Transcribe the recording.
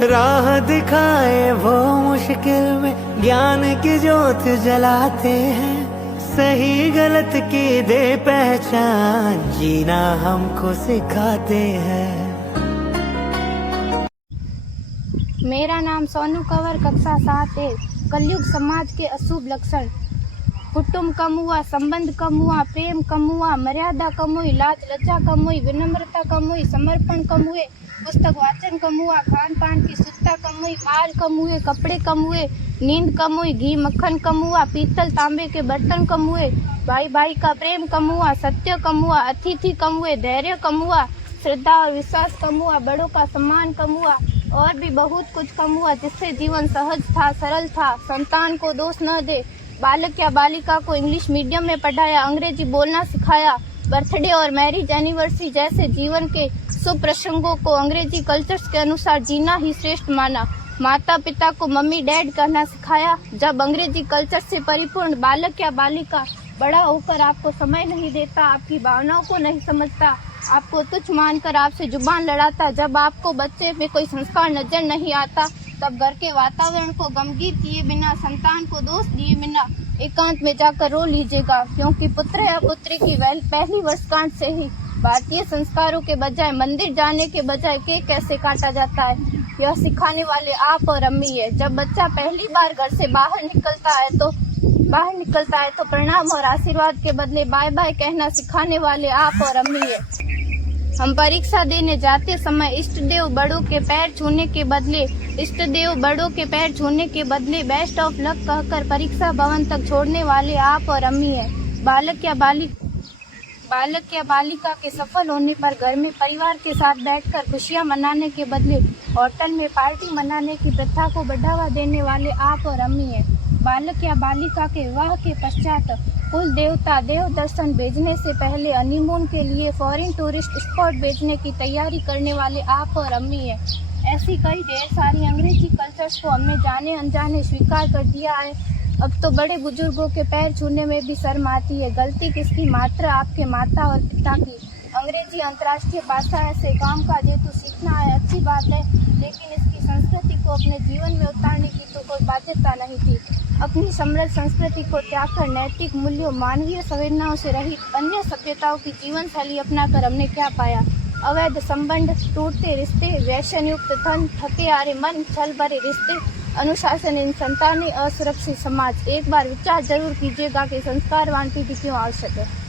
राह दिखाए वो मुश्किल में ज्ञान की ज्योत जलाते हैं। सही गलत की दे पहचान, जीना हमको सिखाते हैं। मेरा नाम सोनू कंवर, कक्षा 7 है। कलयुग समाज के अशुभ लक्षण। कुटुंब कम हुआ, संबंध कम हुआ, प्रेम कम हुआ, मर्यादा कम हुई, लाज लज्जा कम हुई, विनम्रता कम हुई, समर्पण कम हुए, पुस्तक वाचन कम हुआ, खान पान की शुद्धता कम हुई, बाल कम हुए, कपड़े कम हुए, नींद कम हुई, घी मक्खन कम हुआ, पीतल तांबे के बर्तन कम हुए, भाई भाई का प्रेम कम हुआ, सत्य कम हुआ, अतिथि कम हुए, धैर्य कम हुआ, श्रद्धा और विश्वास कम हुआ, बड़ों का सम्मान कम हुआ और भी बहुत कुछ कम हुआ जिससे जीवन सहज था, सरल था। संतान को दोष न दे। बालक या बालिका को इंग्लिश मीडियम में पढ़ाया, अंग्रेजी बोलना सिखाया। बर्थडे और मैरिज एनिवर्सरी जैसे जीवन के शुभ प्रसंगों को अंग्रेजी कल्चर्स के अनुसार जीना ही श्रेष्ठ माना। माता पिता को मम्मी डैड कहना सिखाया। जब अंग्रेजी कल्चर से परिपूर्ण बालक या बालिका बड़ा होकर आपको समय नहीं देता, आपकी भावनाओं को नहीं समझता, आपको तुच्छ मानकर आपसे जुबान लड़ाता, जब आपको बच्चे में कोई संस्कार नजर नहीं आता, तब घर के वातावरण को गमगीन किए बिना, संतान को दोष दिए बिना एकांत में जाकर रो लीजिएगा, क्योंकि पुत्र या पुत्री की पहली वर्षगांठ से ही भारतीय संस्कारों के बजाय, मंदिर जाने के बजाय केक कैसे काटा जाता है, यह सिखाने वाले आप और अम्मी है। जब बच्चा पहली बार घर से बाहर निकलता है तो प्रणाम और आशीर्वाद के बदले बाय बाय कहना सिखाने वाले आप और अम्मी है। हम परीक्षा देने जाते समय इष्ट देव बड़ों के पैर छूने के बदले बेस्ट ऑफ लक कहकर परीक्षा भवन तक छोड़ने वाले आप और अम्मी है। बालक या बालिका के सफल होने पर घर में परिवार के साथ बैठकर खुशियां मनाने के बदले होटल में पार्टी मनाने की प्रथा को बढ़ावा देने वाले आप और अम्मी है। बालक या बालिका के विवाह के पश्चात कुल देवता देव दर्शन भेजने से पहले हनीमून के लिए फॉरेन टूरिस्ट स्पॉट भेजने की तैयारी करने वाले आप और अम्मी है। ऐसी कई ढेर सारी अंग्रेजी कल्चर्स को हमने जाने अनजाने स्वीकार कर दिया है। अब तो बड़े बुजुर्गों के पैर छूने में भी शर्म आती है। गलती किसकी? मात्र आपके माता और पिता की। अंग्रेजी अंतर्राष्ट्रीय भाषा है से काम का जेतु सीखना है, अच्छी बात है, लेकिन इसकी संस्कृति को अपने जीवन में उतारने की तो कोई बाध्यता नहीं थी। अपनी समृद्ध संस्कृति को त्याग कर नैतिक मूल्यों, मानवीय संवेदनाओं से रहित अन्य सभ्यताओं की जीवन शैली अपनाकर हमने क्या पाया? अवैध संबंध, टूटते रिश्ते, व्यसन युक्त धन, थके हारे मन, छल भरे रिश्ते, अनुशासनहीन संतानें, असुरक्षित समाज। एक बार विचार जरूर कीजिएगा कि संस्कारवान पीढ़ी क्यों आवश्यक है।